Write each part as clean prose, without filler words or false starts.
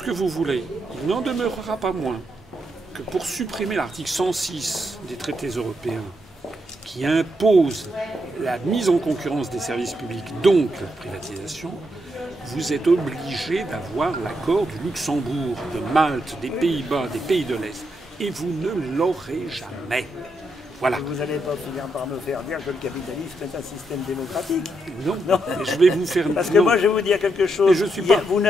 ce que vous voulez. Il n'en demeurera pas moins que pour supprimer l'article 106 des traités européens, qui impose la mise en concurrence des services publics, donc leur privatisation, vous êtes obligé d'avoir l'accord du Luxembourg, de Malte, des Pays-Bas, des pays de l'Est. Et vous ne l'aurez jamais. Voilà. Vous n'allez pas finir par me faire dire que le capitalisme est un système démocratique. Non, je vais vous faire... Parce que moi, je vais vous dire quelque chose. Je suis pas... vous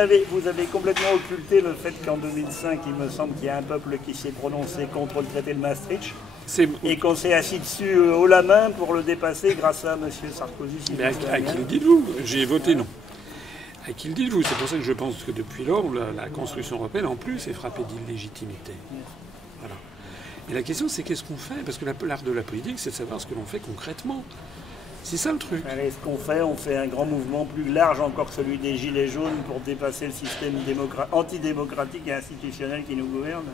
avez complètement occulté le fait qu'en 2005, il me semble qu'il y a un peuple qui s'est prononcé contre le traité de Maastricht. Et qu'on s'est assis dessus haut la main pour le dépasser grâce à M. Sarkozy. Si mais à qui le dites-vous? J'ai voté non. À qui le dites-vous? C'est pour ça que je pense que depuis lors, la construction européenne, en plus, est frappée d'illégitimité. Voilà. Et la question, c'est qu'est-ce qu'on fait? Parce que l'art de la politique, c'est de savoir ce que l'on fait concrètement. C'est ça le truc. Allez, ce qu'on fait, on fait un grand mouvement plus large encore que celui des Gilets jaunes pour dépasser le système antidémocratique et institutionnel qui nous gouverne.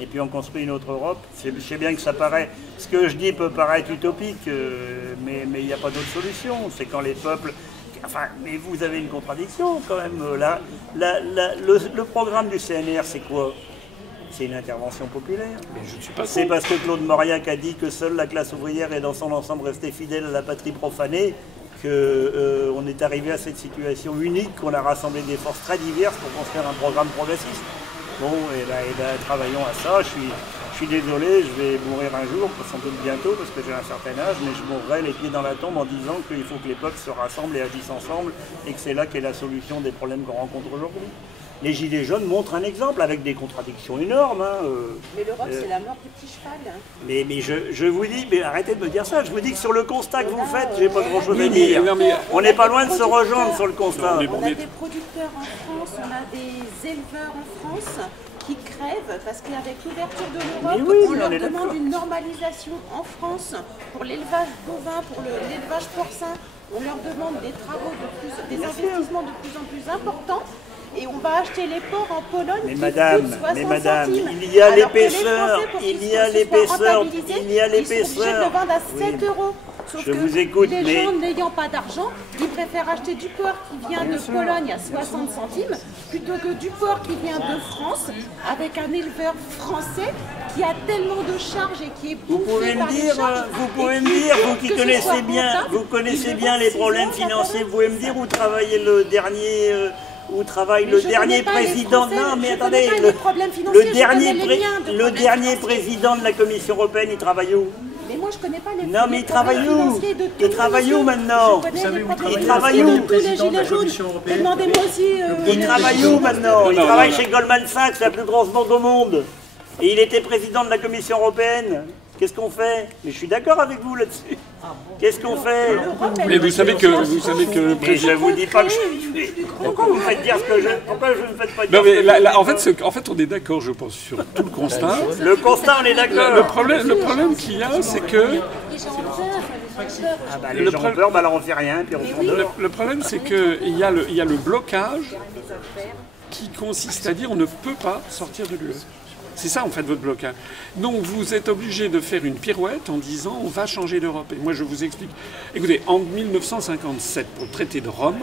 Et puis on construit une autre Europe. Je sais bien que ça paraît... Ce que je dis peut paraître utopique, mais il n'y a pas d'autre solution. C'est quand les peuples... Enfin, mais vous avez une contradiction quand même. Le programme du CNR, c'est quoi? C'est une intervention populaire. Mais je ne suis pas C'est parce que Claude Mauriac a dit que seule la classe ouvrière est dans son ensemble restée fidèle à la patrie profanée qu'on est arrivé à cette situation unique, qu'on a rassemblé des forces très diverses pour construire un programme progressiste. Bon, et ben, travaillons à ça. Je suis désolé, je vais mourir un jour, sans doute bientôt, parce que j'ai un certain âge, mais je mourrai les pieds dans la tombe en disant qu'il faut que les peuples se rassemblent et agissent ensemble, et que c'est là qu'est la solution des problèmes qu'on rencontre aujourd'hui. Les Gilets jaunes montrent un exemple avec des contradictions énormes. Mais l'Europe, c'est la mort du petit cheval. Mais je vous dis, mais arrêtez de me dire ça. Je vous dis que sur le constat que vous faites, j'ai pas grand-chose à dire. On n'est pas loin de se rejoindre sur le constat. On a des producteurs en France, on a des éleveurs en France qui crèvent parce qu'avec l'ouverture de l'Europe, on leur demande une normalisation en France pour l'élevage bovin, pour l'élevage porcin. On leur demande des travaux des investissements de plus en plus importants. Et on va acheter les porcs en Pologne. Mais madame, il y a l'épaisseur, il y a l'épaisseur, il y a l'épaisseur. Ils sont obligés de le vendre à 7 euros. Sauf je que vous écoute, les gens n'ayant pas d'argent, ils préfèrent acheter du porc qui vient de Pologne à 60 centimes plutôt que du porc qui vient de France avec un éleveur français qui a tellement de charges et qui est bouffé par les charges. Vous pouvez me dire, vous qui connaissez bien, vous connaissez bien les problèmes financiers, vous pouvez me dire où travaillait le dernier... où travaille le dernier président. Non, mais attendez, le dernier président de la Commission européenne, il travaille où? Mais moi, je connais pas les Non, mais il travaille où? Il travaille où maintenant? Il travaille où? Demandez-moi aussi. Il travaille où maintenant? Il travaille chez Goldman Sachs, la plus grosse banque au monde. Et il était président de la Commission européenne. Qu'est-ce qu'on fait? Mais je suis d'accord avec vous là-dessus. Qu'est-ce qu'on fait? Mais vous savez que le président... Je vous dis pas que je suis... Pourquoi vous me faites dire ce que je... Pourquoi je ne me faites pas dire... Non mais là, en fait, on est d'accord, je pense, sur tout le constat. Le constat, on est d'accord. Le problème qu'il y a, c'est que... Les gens ont peur, alors on fait rien, puis on dehors. Le problème, c'est qu'il y a le blocage qui consiste à dire on ne peut pas sortir de l'UE. C'est ça, en fait, votre blocage. Donc, vous êtes obligé de faire une pirouette en disant on va changer d'Europe. Et moi, je vous explique. Écoutez, en 1957, pour le traité de Rome,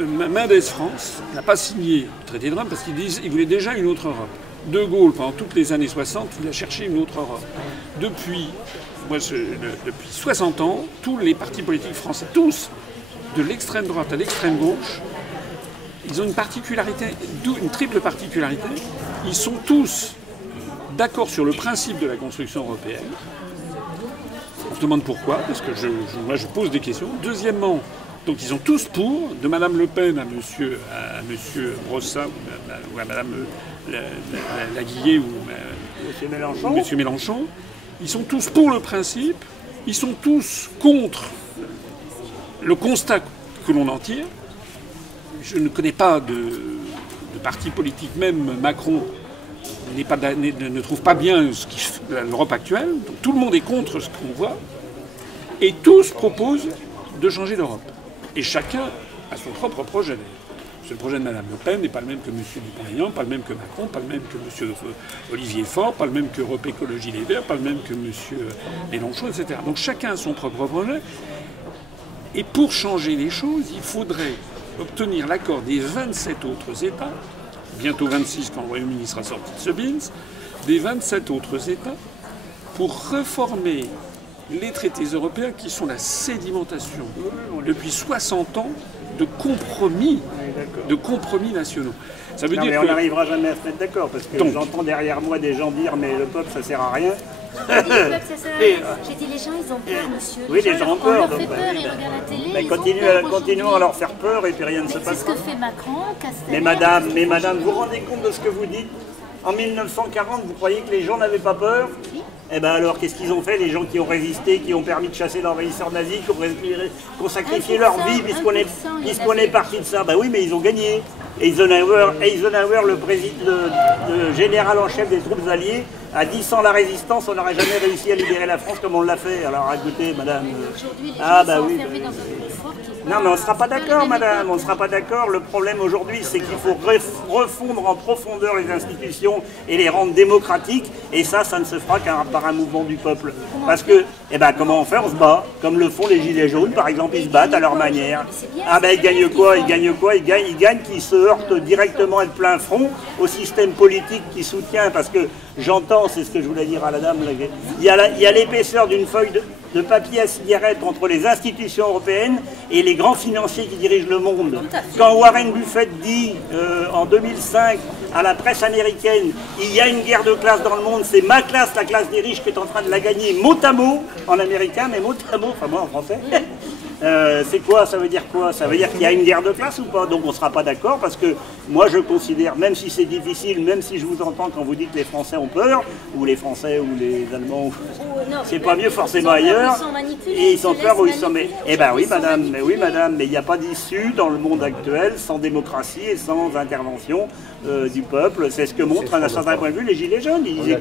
Mendès France n'a pas signé le traité de Rome parce qu'il voulait déjà une autre Europe. De Gaulle, pendant toutes les années 60, il a cherché une autre Europe. Depuis 60 ans, tous les partis politiques français, tous, de l'extrême droite à l'extrême gauche, ils ont une particularité, une triple particularité. Ils sont tous d'accord sur le principe de la construction européenne. On se demande pourquoi, parce que moi je pose des questions. Deuxièmement, donc ils sont tous pour, de Mme Le Pen à Monsieur Brossat ou à Mme Laguillet ou Monsieur Mélenchon. Ils sont tous pour le principe, ils sont tous contre le constat que l'on en tire. Je ne connais pas de parti politique, même Macron ne trouve pas bien l'Europe actuelle. Donc, tout le monde est contre ce qu'on voit. Et tous proposent de changer d'Europe. Et chacun a son propre projet. Le projet de Mme Le Pen n'est pas le même que M. Dupont-Aignan, pas le même que Macron, pas le même que M. Olivier Faure, pas le même que Europe Écologie Les Verts, pas le même que M. Mélenchon, etc. Donc chacun a son propre projet. Et pour changer les choses, il faudrait obtenir l'accord des 27 autres États bientôt 26 quand le Royaume-Uni sera sorti de ce BINS, des 27 autres États pour reformer les traités européens qui sont la sédimentation depuis 60 ans de compromis nationaux. Ça veut dire mais on n'arrivera jamais à se mettre d'accord, parce que j'entends derrière moi des gens dire mais le peuple ça sert à rien. J'ai dit les gens ils ont peur, monsieur. Oui, les gens ont peur. On leur fait peur, ils regardent la télé. Continuons à leur faire peur et puis rien ne se passe. C'est ce que fait Macron, Castaner. Mais madame, vous vous rendez compte de ce que vous dites? En 1940, vous croyez que les gens n'avaient pas peur? Eh bien alors, qu'est-ce qu'ils ont fait, les gens qui ont résisté, qui ont permis de chasser l'envahisseur nazi, qui ont sacrifié leur vie puisqu'on est parti de ça? Ben oui, mais ils ont gagné. Eisenhower, le général en chef des troupes alliées, a dit sans la résistance, on n'aurait jamais réussi à libérer la France comme on l'a fait. Alors écoutez, madame... Ah bah oui. Non mais on ne sera pas d'accord, madame, on ne sera pas d'accord. Le problème aujourd'hui, c'est qu'il faut refondre en profondeur les institutions et les rendre démocratiques. Et ça ne se fera qu'à par un mouvement du peuple. Parce que, comment on fait? On se bat. Comme le font les Gilets jaunes, par exemple, ils se battent à leur manière. Ah ben ils gagnent quoi? Ils gagnent qu'ils se heurtent directement et de plein front au système politique qui soutient. Parce que j'entends, c'est ce que je voulais dire à la dame, il y a l'épaisseur d'une feuille de papier à cigarette entre les institutions européennes et les grands financiers qui dirigent le monde. Quand Warren Buffett dit en 2005 à la presse américaine, il y a une guerre de classe dans le monde, c'est ma classe, la classe des riches, qui est en train de la gagner mot à mot, en américain, mais mot à mot, enfin moi en français. C'est quoi? Ça veut dire quoi? Ça veut dire qu'il y a une guerre de classe ou pas? Donc on ne sera pas d'accord, parce que moi je considère, même si c'est difficile, même si je vous entends quand vous dites que les Français ont peur, ou les Français ou les Allemands, c'est pas mieux forcément ailleurs, et ils sont peur où ils sont... Eh ben oui madame, mais il n'y a pas d'issue dans le monde actuel sans démocratie et sans intervention du peuple. C'est ce que montre d'un certain point de vue les Gilets jaunes. Ils disent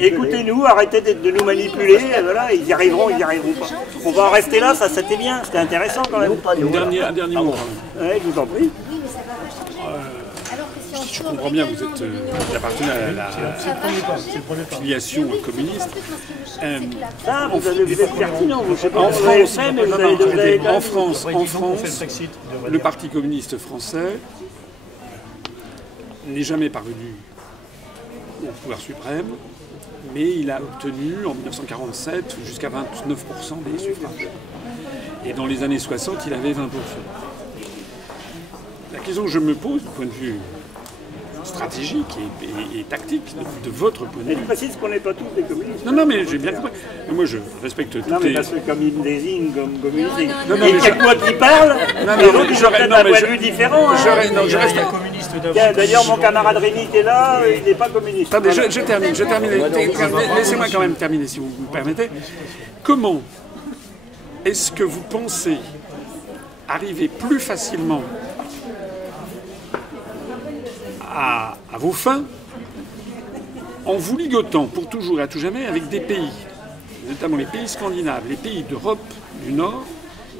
écoutez-nous, arrêtez de nous manipuler, et voilà, ils y arriveront pas. On va en rester là, ça c'était bien, c'était intéressant quand même. Un dernier mot. Oui, je vous en prie. Je comprends bien, vous appartenez à la filiation communiste. Vous êtes pertinent, vous savez. En France, le Parti communiste français n'est jamais parvenu au pouvoir suprême, mais il a obtenu en 1947 jusqu'à 29% des suffrages. Et dans les années 60, il avait 20%. La question que je me pose du point de vue stratégique et tactique de votre point de vue. Mais je précise qu'on n'est pas tous des communistes. Non, mais j'ai bien compris. Moi, je respecte tout. Non, mais parce que comme ils me désignent comme communiste, il y a que moi qui parle, les autres, ils ont peut-être un point de vue différent. D'ailleurs, mon camarade Rémi qui est là, il n'est pas communiste. Attendez, je termine. Laissez-moi quand même terminer, si vous me permettez. Comment est-ce que vous pensez arriver plus facilement à vos fins en vous ligotant pour toujours et à tout jamais avec des pays, notamment les pays scandinaves, les pays d'Europe du Nord,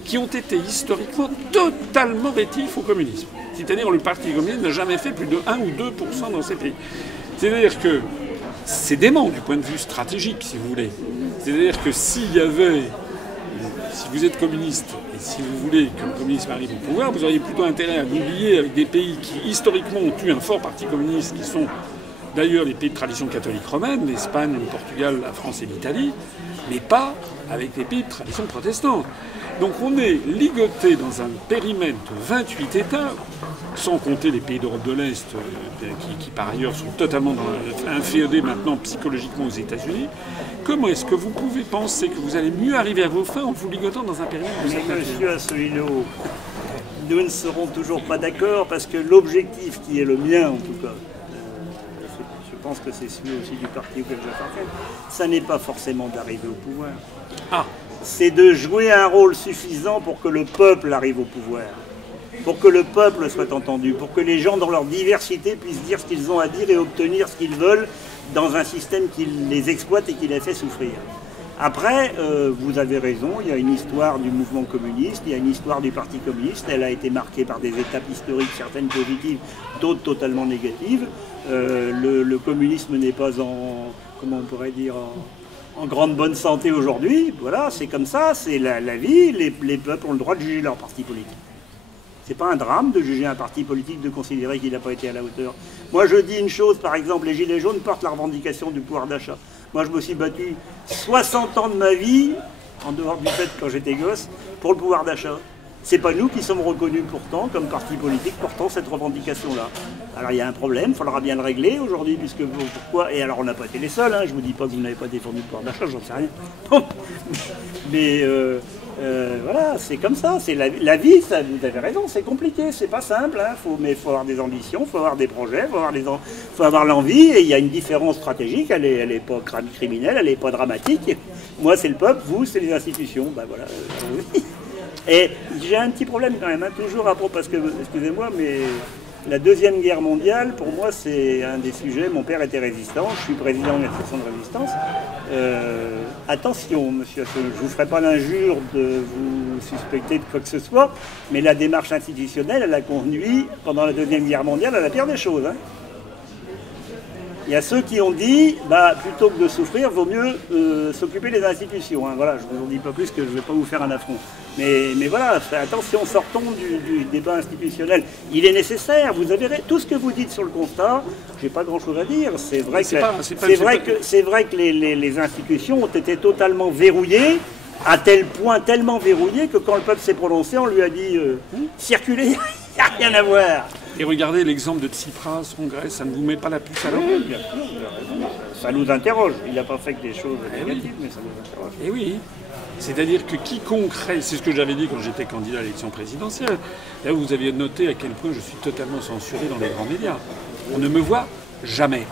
qui ont été historiquement totalement rétifs au communisme. C'est-à-dire que le Parti communiste n'a jamais fait plus de 1 ou 2% dans ces pays. C'est-à-dire que c'est dément du point de vue stratégique, si vous voulez. C'est-à-dire que si vous êtes communiste et si vous voulez que le communisme arrive au pouvoir, vous auriez plutôt intérêt à vous lier avec des pays qui historiquement ont eu un fort parti communiste, qui sont d'ailleurs les pays de tradition catholique romaine, l'Espagne, le Portugal, la France et l'Italie, mais pas avec des pays de tradition protestante. Donc on est ligoté dans un périmètre de 28 États, sans compter les pays d'Europe de l'Est, qui par ailleurs sont totalement inféodés maintenant psychologiquement aux États-Unis. Comment est-ce que vous pouvez penser que vous allez mieux arriver à vos fins en vous ligotant dans un périmètre de cette nature ? Monsieur Asselineau, nous ne serons toujours pas d'accord parce que l'objectif qui est le mien en tout cas, je pense que c'est celui aussi du parti auquel j'appartiens, ça n'est pas forcément d'arriver au pouvoir. C'est de jouer un rôle suffisant pour que le peuple arrive au pouvoir, pour que le peuple soit entendu, pour que les gens dans leur diversité puissent dire ce qu'ils ont à dire et obtenir ce qu'ils veulent dans un système qui les exploite et qui les fait souffrir. Après, vous avez raison, il y a une histoire du mouvement communiste, il y a une histoire du Parti communiste, elle a été marquée par des étapes historiques, certaines positives, d'autres totalement négatives. Le communisme n'est pas comment on pourrait dire, en grande bonne santé aujourd'hui. Voilà, c'est comme ça, c'est la vie, les peuples ont le droit de juger leur parti politique. C'est pas un drame de juger un parti politique, de considérer qu'il n'a pas été à la hauteur. Moi, je dis une chose, par exemple, les Gilets jaunes portent la revendication du pouvoir d'achat. Moi, je me suis battu 60 ans de ma vie, en dehors du fait quand j'étais gosse, pour le pouvoir d'achat. C'est pas nous qui sommes reconnus pourtant, comme parti politique, portant cette revendication-là. Alors il y a un problème, il faudra bien le régler aujourd'hui, puisque pourquoi. Et alors on n'a pas été les seuls, hein, je vous dis pas que vous n'avez pas défendu le pouvoir d'achat, j'en sais rien. Bon. Mais voilà, c'est comme ça, c'est la vie, ça, vous avez raison, c'est compliqué, c'est pas simple, hein, mais il faut avoir des ambitions, il faut avoir des projets, il faut avoir l'envie, et il y a une différence stratégique, elle est pas criminelle, elle n'est pas dramatique. Moi c'est le peuple, vous c'est les institutions, ben voilà. Oui. Et j'ai un petit problème quand même, hein, toujours à propos, parce que, excusez-moi, mais la Deuxième Guerre mondiale, pour moi, c'est un des sujets. Mon père était résistant, je suis président de l'association de résistance. Attention, monsieur, je ne vous ferai pas l'injure de vous suspecter de quoi que ce soit, mais la démarche institutionnelle, elle a conduit, pendant la Deuxième Guerre mondiale, à la pire des choses. Hein. Il y a ceux qui ont dit, bah, plutôt que de souffrir, vaut mieux s'occuper des institutions. Hein. Voilà, je ne vous en dis pas plus que je ne vais pas vous faire un affront. Mais voilà, attention, sortons du débat institutionnel. Il est nécessaire, vous avez tout ce que vous dites sur le constat, j'ai pas grand-chose à dire. C'est vrai que les institutions ont été totalement verrouillées, à tel point tellement verrouillées que quand le peuple s'est prononcé, on lui a dit circulez, il n'y a rien à voir. Et regardez l'exemple de Tsipras en Grèce, ça ne vous met pas la puce à l'oreille? Bien sûr, vous avez raison. Ça nous interroge. Il n'a pas fait que des choses négatives, mais ça nous interroge. Et oui. C'est-à-dire que quiconque rêve, c'est ce que j'avais dit quand j'étais candidat à l'élection présidentielle, là vous aviez noté à quel point je suis totalement censuré dans les grands médias. On ne me voit jamais.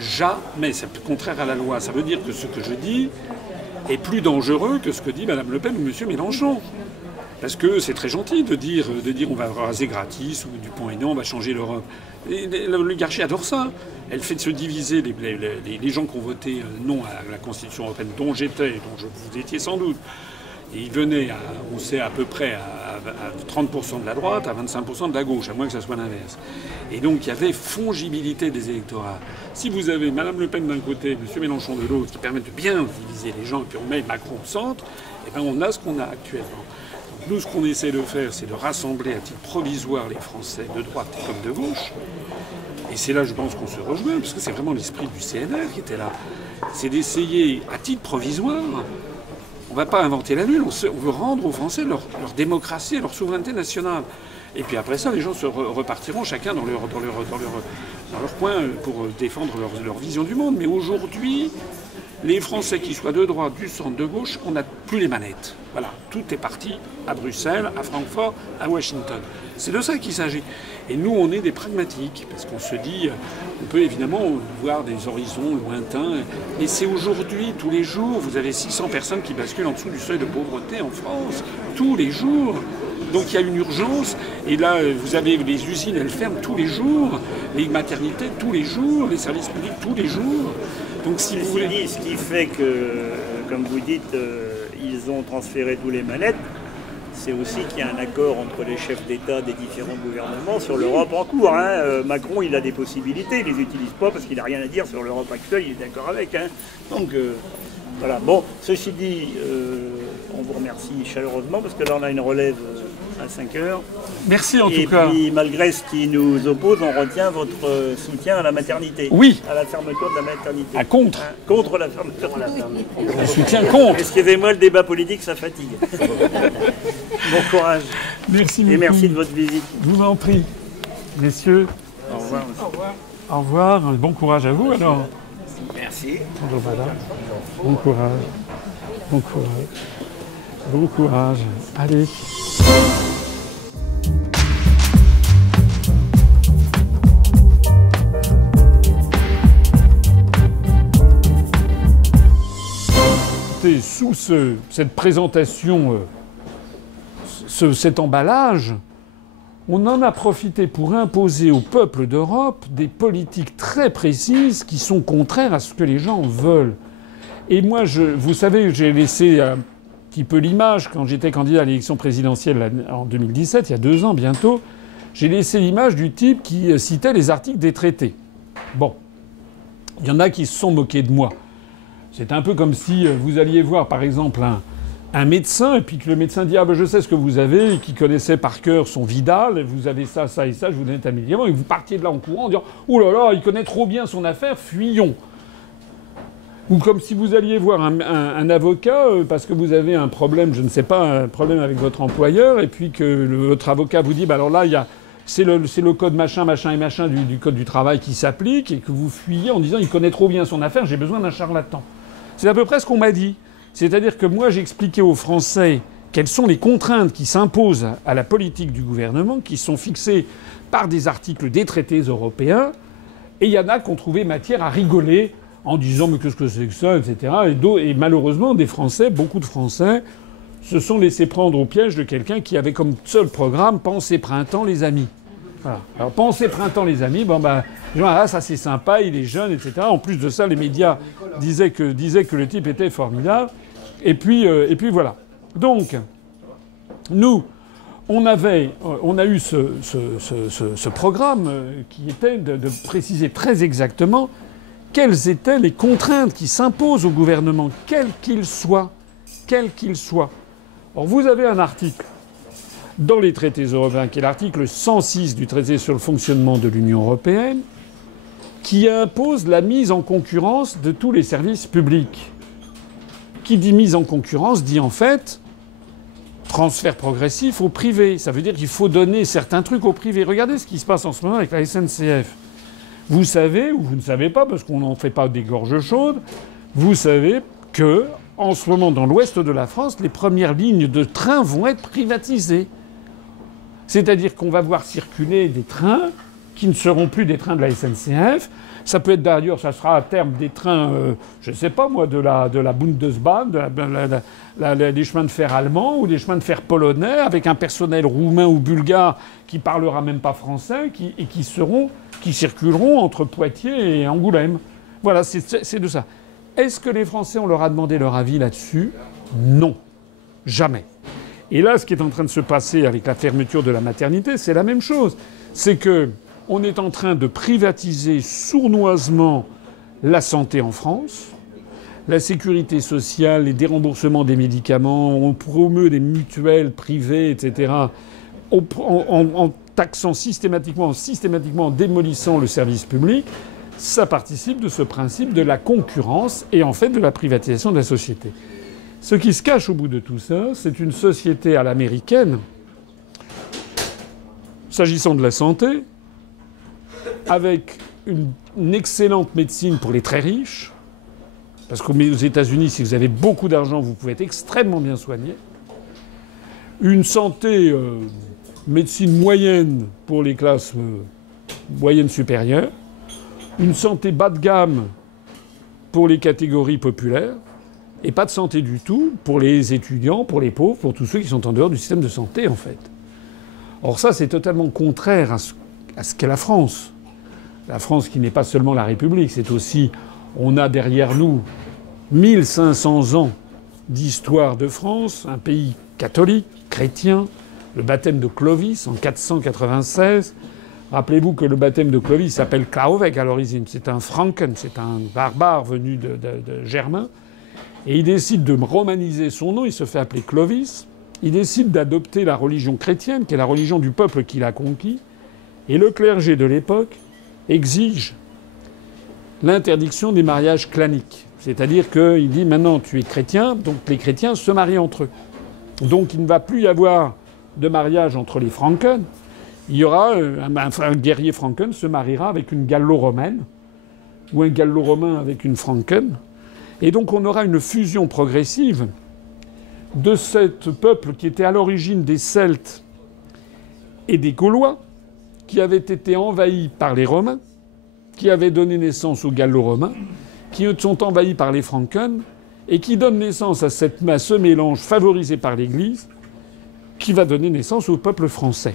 Jamais. C'est contraire à la loi. Ça veut dire que ce que je dis est plus dangereux que ce que dit Mme Le Pen ou M. Mélenchon. Parce que c'est très gentil de dire on va raser gratis, ou Dupont-Aignan, on va changer l'Europe. L'oligarchie adore ça. Elle fait de se diviser les gens qui ont voté non à la Constitution européenne, dont j'étais, dont vous étiez sans doute. Et ils venaient, on sait à peu près, à 30% de la droite, à 25% de la gauche, à moins que ça soit l'inverse. Et donc il y avait fongibilité des électorats. Si vous avez Mme Le Pen d'un côté, M. Mélenchon de l'autre, qui permettent de bien diviser les gens, et puis on met Macron au centre, et bien on a ce qu'on a actuellement. Nous, ce qu'on essaie de faire, c'est de rassembler à titre provisoire les Français de droite comme de gauche. Et c'est là, je pense, qu'on se rejoint, parce que c'est vraiment l'esprit du CNR qui était là. C'est d'essayer, à titre provisoire, on ne va pas inventer la lune, on veut rendre aux Français leur démocratie et leur souveraineté nationale. Et puis après ça, les gens se repartiront chacun dans leur coin pour défendre leur vision du monde. Mais aujourd'hui, les Français, qui soient de droite, du centre, de gauche, on n'a plus les manettes. Voilà, tout est parti à Bruxelles, à Francfort, à Washington. C'est de ça qu'il s'agit. Et nous, on est des pragmatiques, parce qu'on se dit, on peut évidemment voir des horizons lointains, mais c'est aujourd'hui, tous les jours, vous avez 600 personnes qui basculent en dessous du seuil de pauvreté en France, tous les jours. Donc il y a une urgence, et là, vous avez les usines, elles ferment tous les jours, les maternités tous les jours, les services publics tous les jours. Donc si vous voulez... Ce qui fait que, comme vous dites, ils ont transféré tous les manettes, c'est aussi qu'il y a un accord entre les chefs d'État des différents gouvernements sur l'Europe en cours. Hein. Macron, il a des possibilités, il ne les utilise pas parce qu'il n'a rien à dire sur l'Europe actuelle, il est d'accord avec. Hein. Donc voilà. Bon, ceci dit, on vous remercie chaleureusement parce que là on a une relève à 5 heures. Merci en tout cas. Et puis malgré ce qui nous oppose, on retient votre soutien à la maternité. Oui. À la fermeture de la maternité. À contre. Hein, contre la fermeture de la maternité. Je soutiens contre. Excusez-moi, le débat politique, ça fatigue. Bon courage. Merci beaucoup. Et merci de votre visite. Je vous en prie. Messieurs. Au revoir. Au revoir. Au revoir. Bon courage à vous alors. Merci. Bonjour madame. Bon courage. Bon courage. Bon courage. Allez. Sous cette présentation, cet emballage, on en a profité pour imposer au peuple d'Europe des politiques très précises qui sont contraires à ce que les gens veulent. Et moi, vous savez, j'ai laissé un petit peu l'image quand j'étais candidat à l'élection présidentielle en 2017, il y a 2 ans bientôt. J'ai laissé l'image du type qui citait les articles des traités. Bon, il y en a qui se sont moqués de moi. C'est un peu comme si vous alliez voir, par exemple, un médecin, et puis que le médecin dit « Ah ben je sais ce que vous avez », et qui connaissait par cœur son Vidal, et vous avez ça, ça et ça, je vous donne un médicament, et vous partiez de là en courant en disant « Oh là là, il connaît trop bien son affaire, fuyons ». Ou comme si vous alliez voir un avocat parce que vous avez un problème, je ne sais pas, un problème avec votre employeur, et puis que votre avocat vous dit bah alors là, c'est le code machin, machin et machin du code du travail qui s'applique, et que vous fuyez en disant il connaît trop bien son affaire, j'ai besoin d'un charlatan. C'est à peu près ce qu'on m'a dit. C'est-à-dire que moi, j'expliquais aux Français quelles sont les contraintes qui s'imposent à la politique du gouvernement, qui sont fixées par des articles des traités européens, et il y en a qui ont trouvé matière à rigoler en disant mais qu'est-ce que c'est que ça, etc. Et malheureusement, des Français, beaucoup de Français, se sont laissés prendre au piège de quelqu'un qui avait comme seul programme « Pensez printemps, les amis ». Voilà. Alors « Pensez printemps, les amis », bon ben, ah, ça c'est sympa, il est jeune, etc. En plus de ça, les médias disaient que le type était formidable. Et puis voilà. Donc, nous, on a eu ce programme qui était de préciser très exactement quelles étaient les contraintes qui s'imposent au gouvernement, quel qu'il soit. Or, vous avez un article dans les traités européens, qui est l'article 106 du traité sur le fonctionnement de l'Union européenne, qui impose la mise en concurrence de tous les services publics. Qui dit mise en concurrence dit en fait transfert progressif au privé. Ça veut dire qu'il faut donner certains trucs au privé. Regardez ce qui se passe en ce moment avec la SNCF. Vous savez, ou vous ne savez pas, parce qu'on n'en fait pas des gorges chaudes, vous savez que, en ce moment, dans l'ouest de la France, les premières lignes de train vont être privatisées. C'est-à-dire qu'on va voir circuler des trains qui ne seront plus des trains de la SNCF. Ça peut être d'ailleurs, ça sera à terme des trains, je ne sais pas moi, de la Bundesbahn, des chemins de fer allemands ou des chemins de fer polonais, avec un personnel roumain ou bulgare qui parlera même pas français, qui circuleront entre Poitiers et Angoulême. Voilà, c'est de ça. Est-ce que les Français, on leur a demandé leur avis là-dessus? Non. Jamais. Et là, ce qui est en train de se passer avec la fermeture de la maternité, c'est la même chose. C'est que on est en train de privatiser sournoisement la santé en France, la sécurité sociale, les déremboursements des médicaments, on promeut des mutuelles privées, etc., en taxant systématiquement, en démolissant le service public. Ça participe de ce principe de la concurrence et en fait de la privatisation de la société. Ce qui se cache au bout de tout ça, c'est une société à l'américaine, s'agissant de la santé, avec une excellente médecine pour les très riches, parce qu'aux États-Unis, si vous avez beaucoup d'argent, vous pouvez être extrêmement bien soigné. Une santé, médecine moyenne pour les classes moyennes supérieures. Une santé bas de gamme pour les catégories populaires. Et pas de santé du tout pour les étudiants, pour les pauvres, pour tous ceux qui sont en dehors du système de santé, en fait. Or ça, c'est totalement contraire à ce qu'est la France. La France qui n'est pas seulement la République, c'est aussi... On a derrière nous 1500 ans d'histoire de France, un pays catholique, chrétien, le baptême de Clovis en 496. Rappelez-vous que le baptême de Clovis s'appelle Claovec à l'origine. C'est un Franken, c'est un barbare venu de Germain. Et il décide de romaniser son nom, il se fait appeler Clovis. Il décide d'adopter la religion chrétienne, qui est la religion du peuple qu'il a conquis. Et le clergé de l'époque exige l'interdiction des mariages claniques. C'est-à-dire qu'il dit maintenant tu es chrétien, donc les chrétiens se marient entre eux. Donc il ne va plus y avoir de mariage entre les Franken. Il y aura un guerrier Franken se mariera avec une gallo-romaine ou un gallo-romain avec une Franken. Et donc on aura une fusion progressive de ce peuple qui était à l'origine des Celtes et des Gaulois, qui avaient été envahis par les Romains, qui avaient donné naissance aux Gallo-Romains, qui sont envahis par les Franken, et qui donnent naissance à ce mélange favorisé par l'Église, qui va donner naissance au peuple français.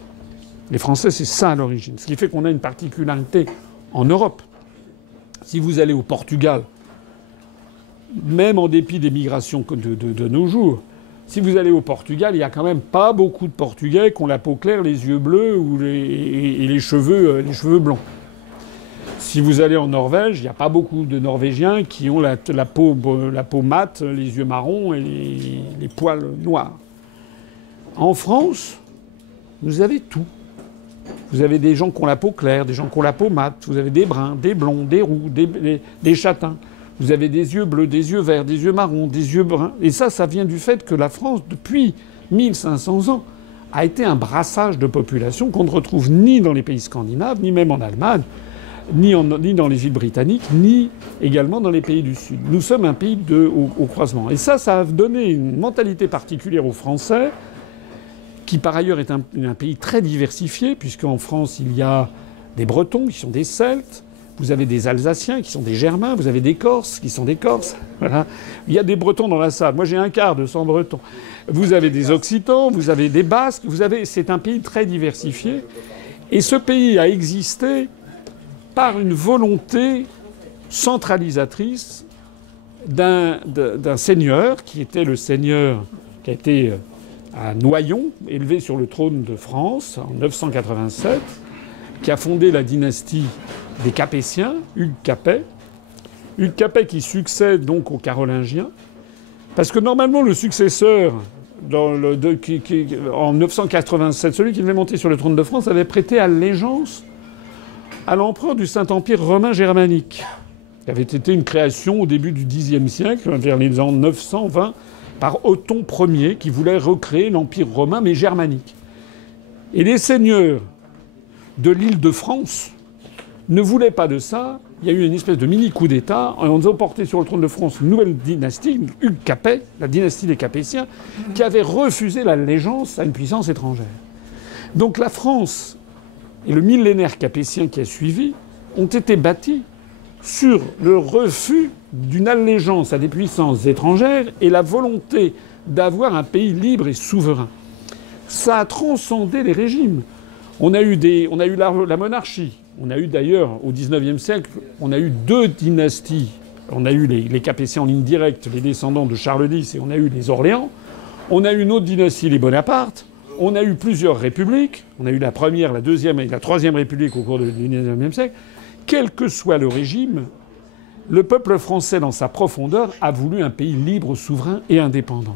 Les Français, c'est ça à l'origine. Ce qui fait qu'on a une particularité en Europe. Si vous allez au Portugal, même en dépit des migrations de nos jours, si vous allez au Portugal, il n'y a quand même pas beaucoup de Portugais qui ont la peau claire, les yeux bleus et les cheveux blancs. Si vous allez en Norvège, il n'y a pas beaucoup de Norvégiens qui ont la peau mate, les yeux marrons et les poils noirs. En France, vous avez tout. Vous avez des gens qui ont la peau claire, des gens qui ont la peau mate, vous avez des bruns, des blonds, des roux, des châtains. Vous avez des yeux bleus, des yeux verts, des yeux marrons, des yeux bruns. Et ça vient du fait que la France, depuis 1500 ans, a été un brassage de population qu'on ne retrouve ni dans les pays scandinaves, ni même en Allemagne, ni dans les îles britanniques, ni également dans les pays du Sud. Nous sommes un pays au croisement. Et ça a donné une mentalité particulière aux Français, qui par ailleurs est un pays très diversifié, puisqu'en France, il y a des Bretons qui sont des Celtes, vous avez des Alsaciens qui sont des Germains, vous avez des Corses qui sont des Corses. Voilà. Il y a des Bretons dans la salle. Moi, j'ai un quart de 100 Bretons. Vous avez des Occitans, vous avez des Basques, c'est un pays très diversifié. Et ce pays a existé par une volonté centralisatrice d'un seigneur, qui était le seigneur qui a été à Noyon, élevé sur le trône de France en 987, qui a fondé la dynastie des Capétiens, Hugues Capet. Hugues Capet qui succède donc aux Carolingiens. Parce que normalement, le successeur, en 987, celui qui devait monter sur le trône de France, avait prêté allégeance à l'empereur du Saint-Empire romain germanique, qui avait été une création au début du Xe siècle, vers les ans 920, par Othon Ier, qui voulait recréer l'Empire romain, mais germanique. Et les seigneurs de l'Île-de-France ne voulaient pas de ça. Il y a eu une espèce de mini-coup d'État en faisant porter sur le trône de France une nouvelle dynastie, Hugues Capet, la dynastie des Capétiens, qui avait refusé l'allégeance à une puissance étrangère. Donc la France et le millénaire capétien qui a suivi ont été bâtis sur le refus d'une allégeance à des puissances étrangères et la volonté d'avoir un pays libre et souverain. Ça a transcendé les régimes. On a eu la monarchie. On a eu d'ailleurs, au XIXe siècle, on a eu deux dynasties. On a eu les Capétiens en ligne directe, les descendants de Charles X, et on a eu les Orléans. On a eu une autre dynastie, les Bonaparte. On a eu plusieurs républiques. On a eu la première, la deuxième et la troisième république au cours du XIXe siècle. Quel que soit le régime, le peuple français, dans sa profondeur, a voulu un pays libre, souverain et indépendant.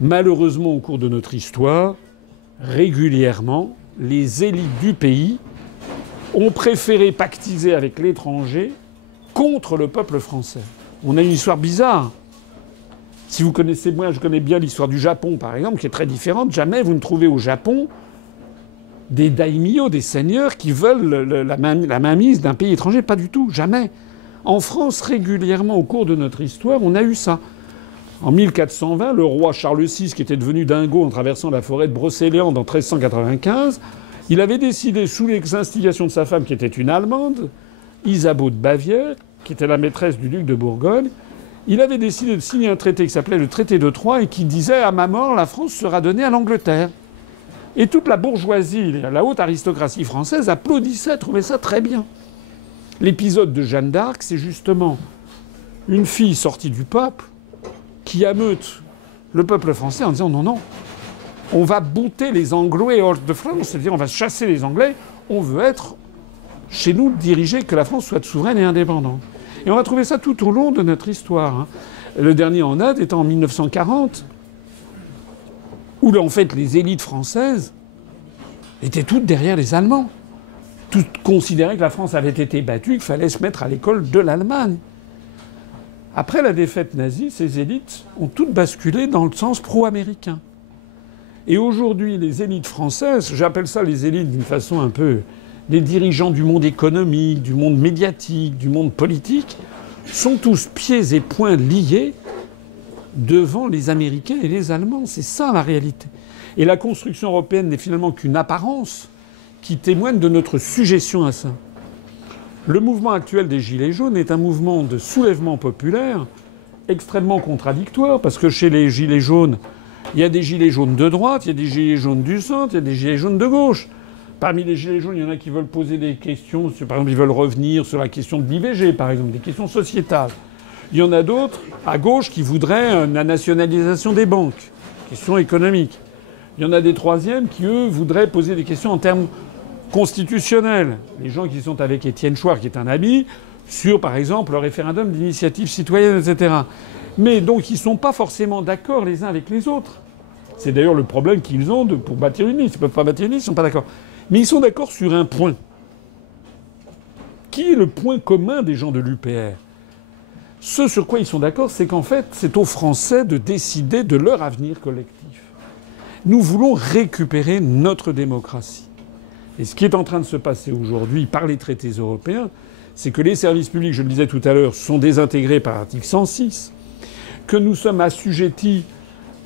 Malheureusement, au cours de notre histoire, régulièrement, les élites du pays ont préféré pactiser avec l'étranger contre le peuple français. On a une histoire bizarre. Si vous connaissez, moi je connais bien l'histoire du Japon, par exemple, qui est très différente. Jamais vous ne trouvez au Japon des daimyo, des seigneurs qui veulent la mainmise d'un pays étranger. Pas du tout, jamais. En France, régulièrement, au cours de notre histoire, on a eu ça. En 1420, le roi Charles VI, qui était devenu dingo en traversant la forêt de Brocéliande en 1395, il avait décidé, sous les instigations de sa femme, qui était une Allemande, Isabeau de Bavière, qui était la maîtresse du duc de Bourgogne, il avait décidé de signer un traité qui s'appelait le traité de Troyes et qui disait « À ma mort, la France sera donnée à l'Angleterre ». Et toute la bourgeoisie, la haute aristocratie française applaudissait, trouvait ça très bien. L'épisode de Jeanne d'Arc, c'est justement une fille sortie du peuple qui ameute le peuple français en disant « Non, non, on va bouter les Anglois hors de France, c'est-à-dire on va chasser les Anglais, on veut être, chez nous, dirigé, que la France soit souveraine et indépendante. » Et on va trouver ça tout au long de notre histoire. Le dernier en date étant en 1940, où en fait les élites françaises étaient toutes derrière les Allemands. Toutes considéraient que la France avait été battue, qu'il fallait se mettre à l'école de l'Allemagne. Après la défaite nazie, ces élites ont toutes basculé dans le sens pro-américain. Et aujourd'hui, les élites françaises, j'appelle ça les élites d'une façon un peu... les dirigeants du monde économique, du monde médiatique, du monde politique, sont tous pieds et poings liés devant les Américains et les Allemands. C'est ça la réalité. Et la construction européenne n'est finalement qu'une apparence qui témoigne de notre sujétion à ça. Le mouvement actuel des Gilets jaunes est un mouvement de soulèvement populaire extrêmement contradictoire, parce que chez les Gilets jaunes, il y a des Gilets jaunes de droite, il y a des Gilets jaunes du centre, il y a des Gilets jaunes de gauche. Parmi les Gilets jaunes, il y en a qui veulent poser des questions. Par exemple, ils veulent revenir sur la question de l'IVG, par exemple, des questions sociétales. Il y en a d'autres, à gauche, qui voudraient la nationalisation des banques, question économique. Il y en a des troisièmes qui, eux, voudraient poser des questions en termes constitutionnels. Les gens qui sont avec Étienne Chouard, qui est un ami, sur, par exemple, le référendum d'initiative citoyenne, etc. Mais donc, ils ne sont pas forcément d'accord les uns avec les autres. C'est d'ailleurs le problème qu'ils ont pour bâtir une liste. Ils ne peuvent pas bâtir une liste, ils ne sont pas d'accord. Mais ils sont d'accord sur un point. Qui est le point commun des gens de l'UPR? Ce sur quoi ils sont d'accord, c'est qu'en fait, c'est aux Français de décider de leur avenir collectif. Nous voulons récupérer notre démocratie. Et ce qui est en train de se passer aujourd'hui par les traités européens, c'est que les services publics, je le disais tout à l'heure, sont désintégrés par l'article 106, que nous sommes assujettis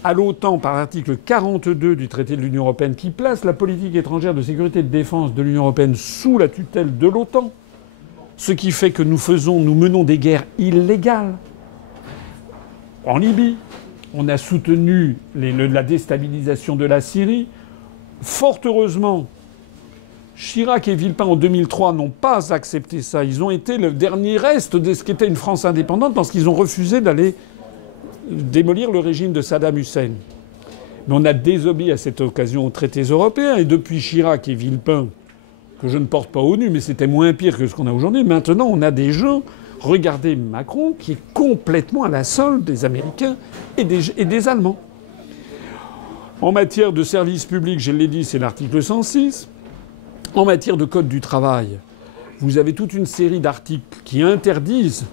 à l'OTAN par l'article 42 du traité de l'Union européenne, qui place la politique étrangère de sécurité et de défense de l'Union européenne sous la tutelle de l'OTAN. Ce qui fait que nous menons des guerres illégales. En Libye, on a soutenu la déstabilisation de la Syrie. Fort heureusement, Chirac et Villepin en 2003 n'ont pas accepté ça. Ils ont été le dernier reste de ce qu'était une France indépendante parce qu'ils ont refusé d'aller démolir le régime de Saddam Hussein. Mais on a désobéi à cette occasion aux traités européens. Et depuis Chirac et Villepin, que je ne porte pas au nu, mais c'était moins pire que ce qu'on a aujourd'hui. Maintenant, on a des gens... Regardez Macron, qui est complètement à la solde des Américains et des Allemands. En matière de services publics, je l'ai dit, c'est l'article 106. En matière de code du travail, vous avez toute une série d'articles qui interdisent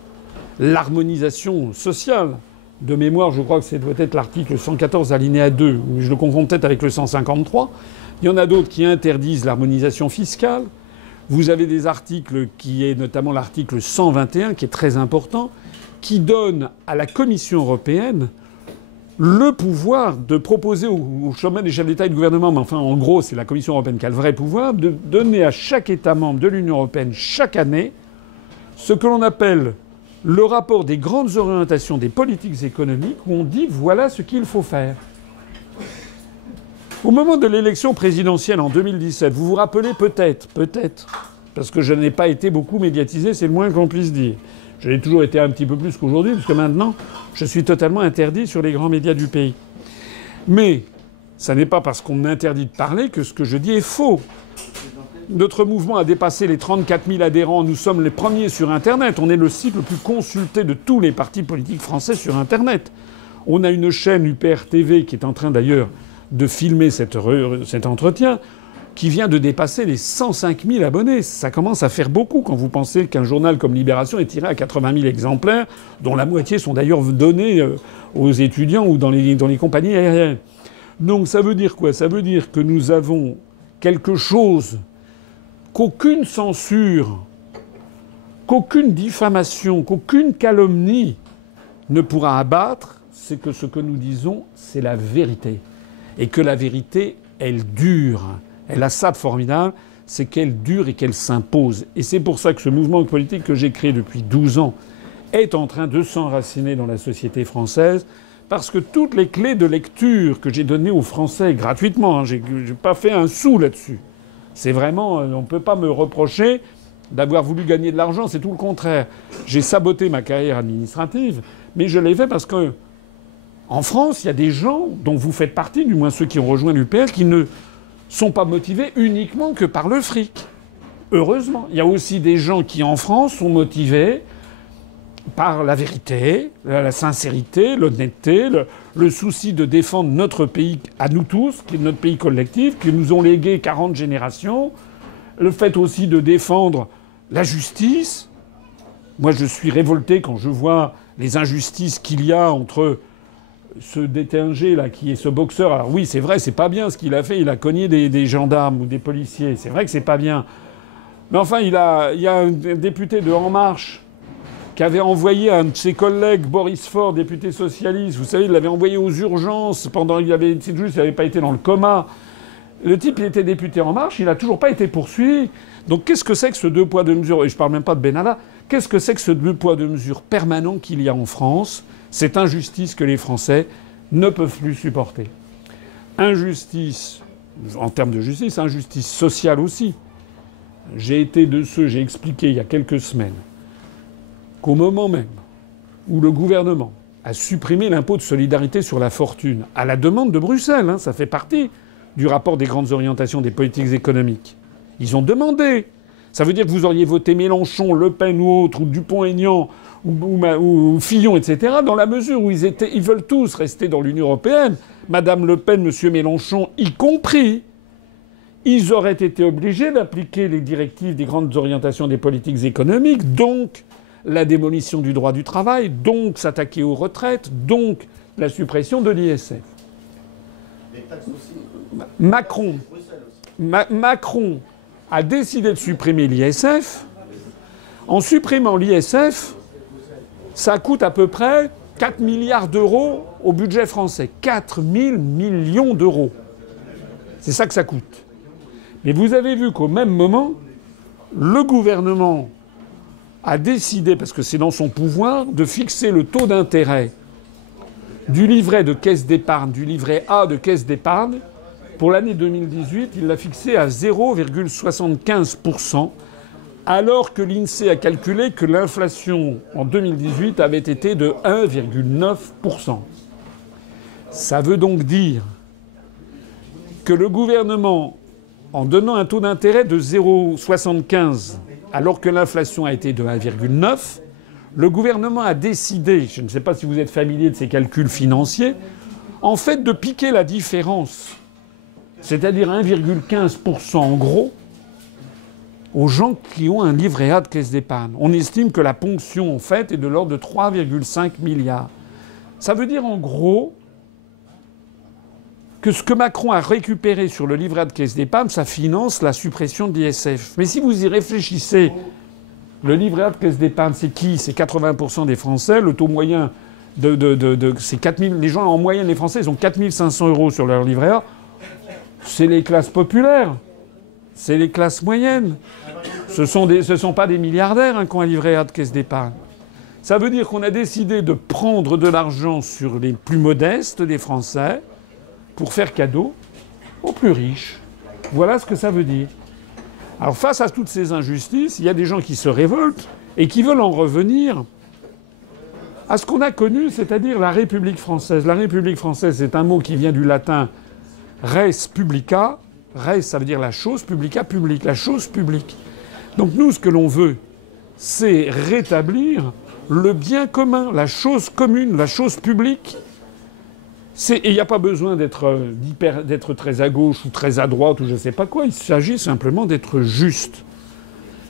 l'harmonisation sociale. De mémoire, je crois que ça doit être l'article 114 alinéa 2, je le confonds peut-être avec le 153. Il y en a d'autres qui interdisent l'harmonisation fiscale. Vous avez des articles qui est notamment l'article 121, qui est très important, qui donne à la Commission européenne le pouvoir de proposer au sommet des chefs d'État et de gouvernement, mais enfin en gros c'est la Commission européenne qui a le vrai pouvoir, de donner à chaque État membre de l'Union européenne chaque année ce que l'on appelle le rapport des grandes orientations des politiques économiques, où on dit voilà ce qu'il faut faire. Au moment de l'élection présidentielle en 2017, vous vous rappelez peut-être, parce que je n'ai pas été beaucoup médiatisé, c'est le moins qu'on puisse dire. Je l'ai toujours été un petit peu plus qu'aujourd'hui, parce que maintenant, je suis totalement interdit sur les grands médias du pays. Mais ça n'est pas parce qu'on m'interdit de parler que ce que je dis est faux. Notre mouvement a dépassé les 34 000 adhérents. Nous sommes les premiers sur Internet. On est le site le plus consulté de tous les partis politiques français sur Internet. On a une chaîne UPR TV qui est en train d'ailleurs de filmer cet entretien, qui vient de dépasser les 105 000 abonnés. Ça commence à faire beaucoup quand vous pensez qu'un journal comme Libération est tiré à 80 000 exemplaires, dont la moitié sont d'ailleurs donnés aux étudiants ou dans les compagnies aériennes. Donc ça veut dire quoi? Ça veut dire que nous avons quelque chose qu'aucune censure, qu'aucune diffamation, qu'aucune calomnie ne pourra abattre, c'est que ce que nous disons, c'est la vérité. Et que la vérité, elle dure. Elle a ça de formidable, c'est qu'elle dure et qu'elle s'impose. Et c'est pour ça que ce mouvement politique que j'ai créé depuis 12 ans est en train de s'enraciner dans la société française, parce que toutes les clés de lecture que j'ai données aux Français gratuitement, hein, j'ai pas fait un sou là-dessus. C'est vraiment... on ne peut pas me reprocher d'avoir voulu gagner de l'argent, c'est tout le contraire. J'ai saboté ma carrière administrative, mais je l'ai fait parce que en France, il y a des gens dont vous faites partie, du moins ceux qui ont rejoint l'UPR, qui ne sont pas motivés uniquement que par le fric. Heureusement. Il y a aussi des gens qui, en France, sont motivés par la vérité, la sincérité, l'honnêteté, le souci de défendre notre pays à nous tous, qui est notre pays collectif, que nous ont légué 40 générations, le fait aussi de défendre la justice. Moi, je suis révolté quand je vois les injustices qu'il y a entre ce Détinger, là, qui est ce boxeur. Alors oui, c'est vrai, c'est pas bien ce qu'il a fait. Il a cogné des gendarmes ou des policiers. C'est vrai que c'est pas bien. Mais enfin, il y a un député de En Marche qui avait envoyé un de ses collègues, Boris Faure, député socialiste. Vous savez, il l'avait envoyé aux urgences pendant... C'est juste, il n'avait pas été dans le coma. Le type, il était député En Marche. Il n'a toujours pas été poursuivi. Donc qu'est-ce que c'est que ce deux poids, deux mesures? Et je parle même pas de Benalla. Qu'est-ce que c'est que ce deux poids, deux mesures permanent qu'il y a en France? Cette injustice que les Français ne peuvent plus supporter. Injustice, en termes de justice, injustice sociale aussi. J'ai expliqué il y a quelques semaines qu'au moment même où le gouvernement a supprimé l'impôt de solidarité sur la fortune, à la demande de Bruxelles, hein, ça fait partie du rapport des grandes orientations des politiques économiques, Ils ont demandé. Ça veut dire que vous auriez voté Mélenchon, Le Pen ou autre, ou Dupont-Aignan, ou Fillon, etc., dans la mesure où ils veulent tous rester dans l'Union européenne, Madame Le Pen, Monsieur Mélenchon y compris, ils auraient été obligés d'appliquer les directives des grandes orientations des politiques économiques, donc la démolition du droit du travail, donc s'attaquer aux retraites, donc la suppression de l'ISF. Les taxes aussi. Macron a décidé de supprimer l'ISF. En supprimant l'ISF, ça coûte à peu près 4 milliards d'euros au budget français. 4 000 millions d'euros. C'est ça que ça coûte. Mais vous avez vu qu'au même moment, le gouvernement a décidé, parce que c'est dans son pouvoir, de fixer le taux d'intérêt du livret de caisse d'épargne, du livret A de caisse d'épargne. Pour l'année 2018, il l'a fixé à 0,75%, alors que l'INSEE a calculé que l'inflation en 2018 avait été de 1,9%. Ça veut donc dire que le gouvernement, en donnant un taux d'intérêt de 0,75, alors que l'inflation a été de 1,9, le gouvernement a décidé, je ne sais pas si vous êtes familier de ces calculs financiers, en fait de piquer la différence, c'est-à-dire 1,15% en gros, aux gens qui ont un livret A de caisse d'épargne. On estime que la ponction, en fait, est de l'ordre de 3,5 milliards. Ça veut dire, en gros, que ce que Macron a récupéré sur le livret A de caisse d'épargne, ça finance la suppression de l'ISF. Mais si vous y réfléchissez, le livret A de caisse d'épargne, c'est qui? C'est 80% des Français. Le taux moyen c'est 4 000... Les gens, en moyenne, les Français, ils ont 4 500 € sur leur livret A. C'est les classes populaires. C'est les classes moyennes. Ce sont pas des milliardaires qui ont un livret A de caisse d'épargne. Ça veut dire qu'on a décidé de prendre de l'argent sur les plus modestes des Français pour faire cadeau aux plus riches. Voilà ce que ça veut dire. Alors face à toutes ces injustices, il y a des gens qui se révoltent et qui veulent en revenir à ce qu'on a connu, c'est-à-dire la République française. La République française, c'est un mot qui vient du latin res publica. Res, ça veut dire la chose, publica, public, la chose publique. Donc nous, ce que l'on veut, c'est rétablir le bien commun, la chose commune, la chose publique. Et il n'y a pas besoin d'être très à gauche ou très à droite ou je ne sais pas quoi. Il s'agit simplement d'être juste.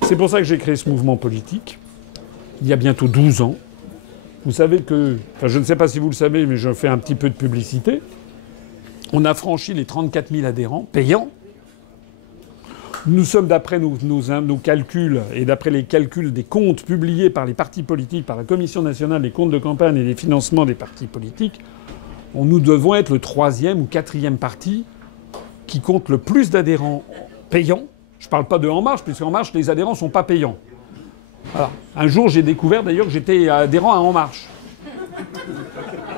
C'est pour ça que j'ai créé ce mouvement politique, il y a bientôt 12 ans. Vous savez que... Enfin, je ne sais pas si vous le savez, mais je fais un petit peu de publicité. On a franchi les 34 000 adhérents payants. Nous sommes, d'après nos calculs et d'après les calculs des comptes publiés par les partis politiques, par la Commission nationale des comptes de campagne et des financements des partis politiques, nous devons être le 3e ou 4e parti qui compte le plus d'adhérents payants. Je ne parle pas de En Marche, puisqu'En Marche, les adhérents ne sont pas payants. Voilà. Un jour, j'ai découvert d'ailleurs que j'étais adhérent à En Marche.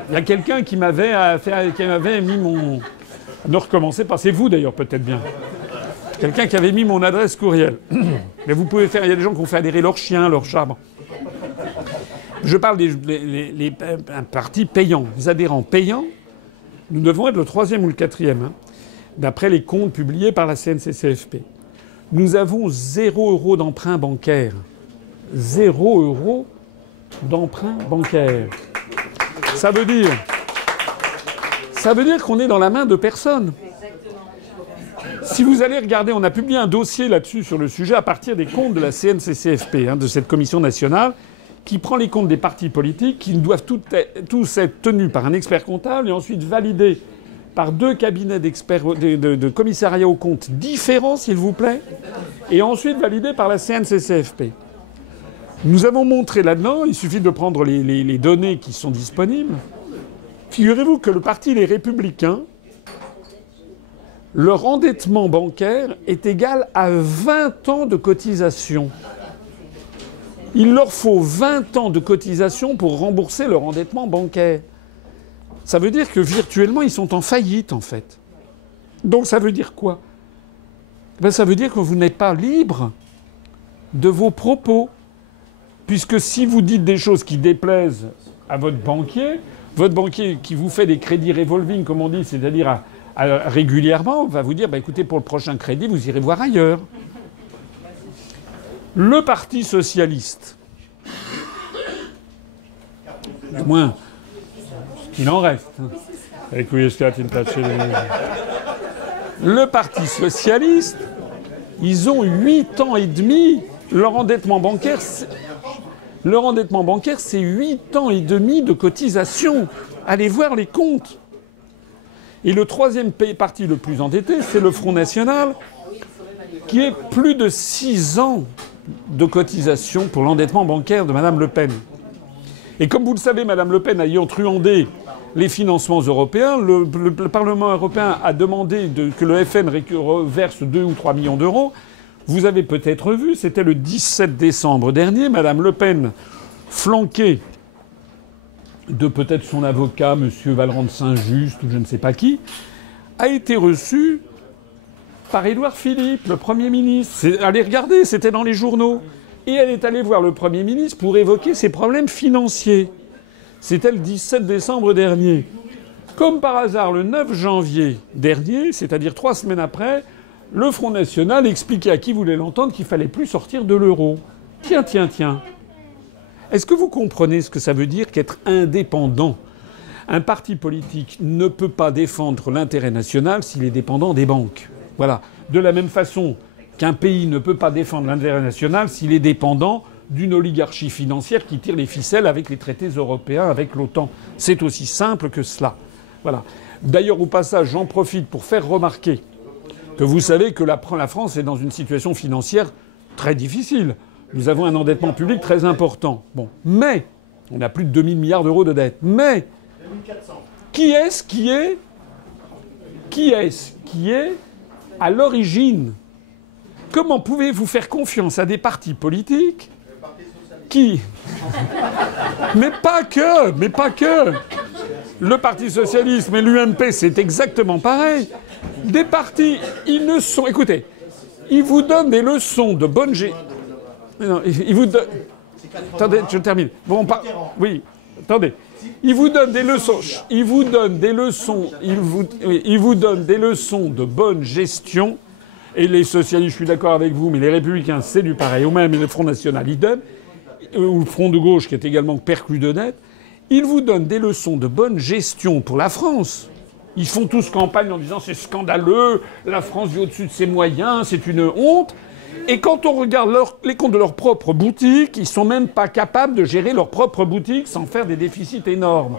Il y a quelqu'un qui m'avait mis mon... Ne recommencez pas, c'est vous d'ailleurs peut-être bien. Quelqu'un qui avait mis mon adresse courriel. Mais vous pouvez faire... Il y a des gens qui ont fait adhérer leurs chiens, leurs chats. Je parle des partis payants, des adhérents payants. Nous devons être le 3e ou le 4e, d'après les comptes publiés par la CNCCFP. Nous avons 0 € d'emprunt bancaire. 0 € d'emprunt bancaire. Ça veut dire qu'on est dans la main de personne. Si vous allez regarder, on a publié un dossier là-dessus sur le sujet à partir des comptes de la CNCCFP, de cette commission nationale, qui prend les comptes des partis politiques, qui doivent tous être tenus par un expert comptable et ensuite validés par 2 cabinets d'experts de commissariat aux comptes différents, s'il vous plaît, et ensuite validés par la CNCCFP. Nous avons montré là-dedans, il suffit de prendre les données qui sont disponibles. Figurez-vous que le parti Les Républicains, leur endettement bancaire est égal à 20 ans de cotisation. Il leur faut 20 ans de cotisation pour rembourser leur endettement bancaire. Ça veut dire que virtuellement, ils sont en faillite, en fait. Donc ça veut dire quoi? Ça veut dire que vous n'êtes pas libre de vos propos. Puisque si vous dites des choses qui déplaisent à votre banquier qui vous fait des crédits revolving, comme on dit, c'est-à-dire régulièrement, va vous dire écoutez, pour le prochain crédit, vous irez voir ailleurs. Le Parti socialiste, du moins, ce qu'il en reste. Le Parti socialiste, ils ont 8 ans et demi. Leur endettement bancaire, c'est 8 ans et demi de cotisation. Allez voir les comptes. Et le troisième parti le plus endetté, c'est le Front National, qui est plus de 6 ans de cotisation pour l'endettement bancaire de Mme Le Pen. Et comme vous le savez, Mme Le Pen ayant truandé les financements européens, le Parlement européen a demandé que le FN verse 2 ou 3 millions d'euros. Vous avez peut-être vu, c'était le 17 décembre dernier, Mme Le Pen, flanquée de peut-être son avocat, M. Valrand de Saint-Just, ou je ne sais pas qui, a été reçue par Édouard Philippe, le Premier ministre. Allez regarder, c'était dans les journaux. Et elle est allée voir le Premier ministre pour évoquer ses problèmes financiers. C'était le 17 décembre dernier. Comme par hasard, le 9 janvier dernier, c'est-à-dire 3 semaines après, le Front National expliquait à qui voulait l'entendre qu'il fallait plus sortir de l'euro. Tiens. Est-ce que vous comprenez ce que ça veut dire qu'être indépendant? Un parti politique ne peut pas défendre l'intérêt national s'il est dépendant des banques. Voilà. De la même façon qu'un pays ne peut pas défendre l'intérêt national s'il est dépendant d'une oligarchie financière qui tire les ficelles avec les traités européens, avec l'OTAN. C'est aussi simple que cela. Voilà. D'ailleurs, au passage, j'en profite pour faire remarquer que vous savez que la France est dans une situation financière très difficile. Nous avons un endettement public très important. Bon. Mais, on a plus de 2000 milliards d'euros de dette. Mais, qui est à l'origine? Comment pouvez-vous faire confiance à des partis politiques qui... Mais pas que Le Parti socialiste, mais l'UMP, c'est exactement pareil. Des partis, ils ne sont... Écoutez, ils vous donnent des leçons de bonne ils vous donnent... Attendez, je termine. Bon, oui, attendez. Ils vous donnent des leçons... Ils vous donnent des leçons de bonne gestion. Et les socialistes, je suis d'accord avec vous, mais les Républicains, c'est du pareil. Ou même le Front National, idem. Ou le Front de gauche, qui est également perclus de dette. Ils vous donnent des leçons de bonne gestion pour la France. Ils font tous campagne en disant c'est scandaleux, la France vit au-dessus de ses moyens, c'est une honte. Et quand on regarde les comptes de leurs propres boutiques, ils sont même pas capables de gérer leurs propres boutiques sans faire des déficits énormes.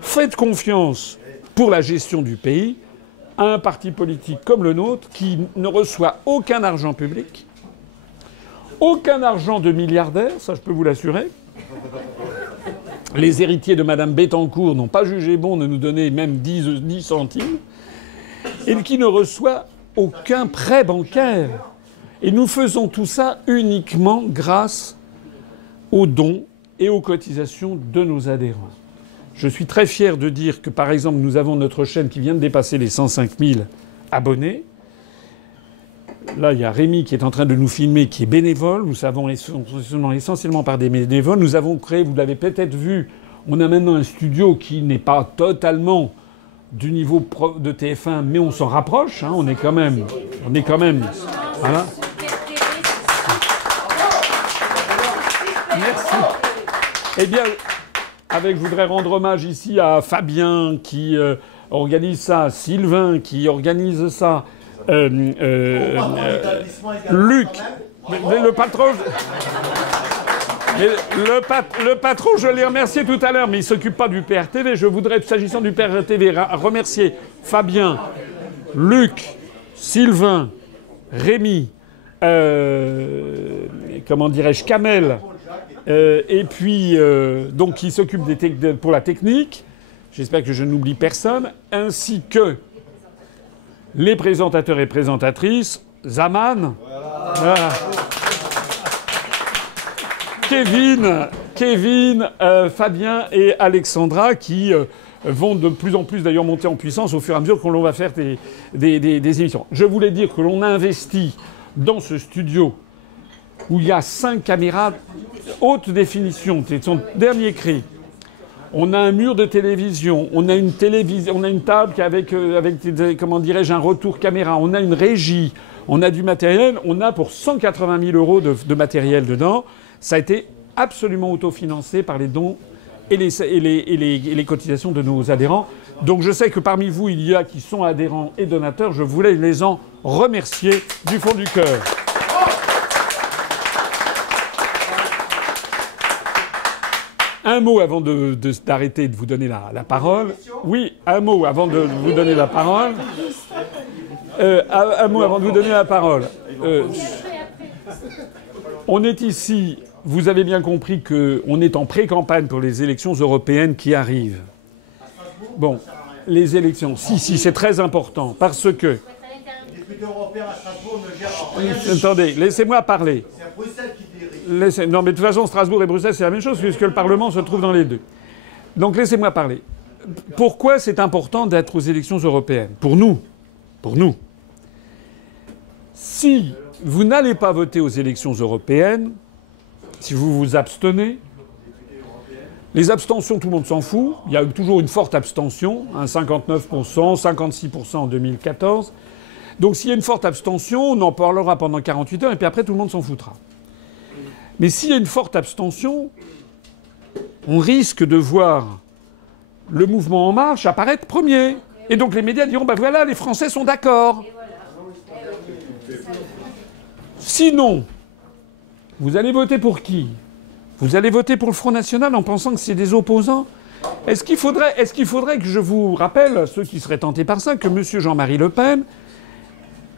Faites confiance pour la gestion du pays à un parti politique comme le nôtre qui ne reçoit aucun argent public, aucun argent de milliardaires, ça je peux vous l'assurer. Les héritiers de Mme Bettencourt n'ont pas jugé bon de nous donner même 10 centimes. Et qui ne reçoit aucun prêt bancaire. Et nous faisons tout ça uniquement grâce aux dons et aux cotisations de nos adhérents. Je suis très fier de dire que, par exemple, nous avons notre chaîne qui vient de dépasser les 105 000 abonnés. Là, il y a Rémi qui est en train de nous filmer, qui est bénévole. Nous savons essentiellement par des bénévoles. Nous avons créé, vous l'avez peut-être vu, on a maintenant un studio qui n'est pas totalement du niveau de TF1, mais on s'en rapproche. Hein, on est quand même. Voilà. Merci. Eh bien, je voudrais rendre hommage ici à Fabien qui organise ça, à Sylvain qui organise ça. Luc, mais le patron, le patron, je l'ai remercié tout à l'heure, mais il s'occupe pas du PRTV. Je voudrais, s'agissant du PRTV, remercier Fabien, Luc, Sylvain, Rémi, comment dirais-je, Kamel, et puis donc qui s'occupe pour la technique. J'espère que je n'oublie personne, ainsi que les présentateurs et présentatrices, Zaman, voilà. Kevin, Fabien et Alexandra qui vont de plus en plus d'ailleurs monter en puissance au fur et à mesure que l'on va faire des émissions. Je voulais dire que l'on a investi dans ce studio où il y a 5 caméras haute définition, c'est son dernier cri. On a un mur de télévision, on a une télévision, on a une table avec comment dirais-je, un retour caméra, on a une régie, on a du matériel, on a pour 180 000 € de matériel dedans. Ça a été absolument autofinancé par les dons et les cotisations de nos adhérents. Donc je sais que parmi vous, il y a qui sont adhérents et donateurs. Je voulais les en remercier du fond du cœur. Un mot avant d'arrêter de vous donner la parole. Oui, un mot avant de vous donner la parole. Un mot avant de vous donner la parole. On est ici, vous avez bien compris qu'on est en pré-campagne pour les élections européennes qui arrivent. Bon, les élections, si, c'est très important, parce que... Les députés européens à Strasbourg ne gèrent rien. Attendez, laissez-moi parler. C'est à Bruxelles qui dirige. Non, mais de toute façon, Strasbourg et Bruxelles, c'est la même chose, puisque le Parlement se trouve dans les deux. Donc laissez-moi parler. Pourquoi c'est important d'être aux élections européennes? Pour nous. Si vous n'allez pas voter aux élections européennes, si vous vous abstenez, les abstentions, tout le monde s'en fout. Il y a toujours une forte abstention, 59%, 56% en 2014. Donc s'il y a une forte abstention, on en parlera pendant 48 heures et puis après tout le monde s'en foutra. Mais s'il y a une forte abstention, on risque de voir le mouvement En Marche apparaître premier. Et donc les médias diront, ben voilà, les Français sont d'accord. Sinon, vous allez voter pour qui? Vous allez voter pour le Front National en pensant que c'est des opposants? Est-ce qu'il faudrait que je vous rappelle, ceux qui seraient tentés par ça, que M. Jean-Marie Le Pen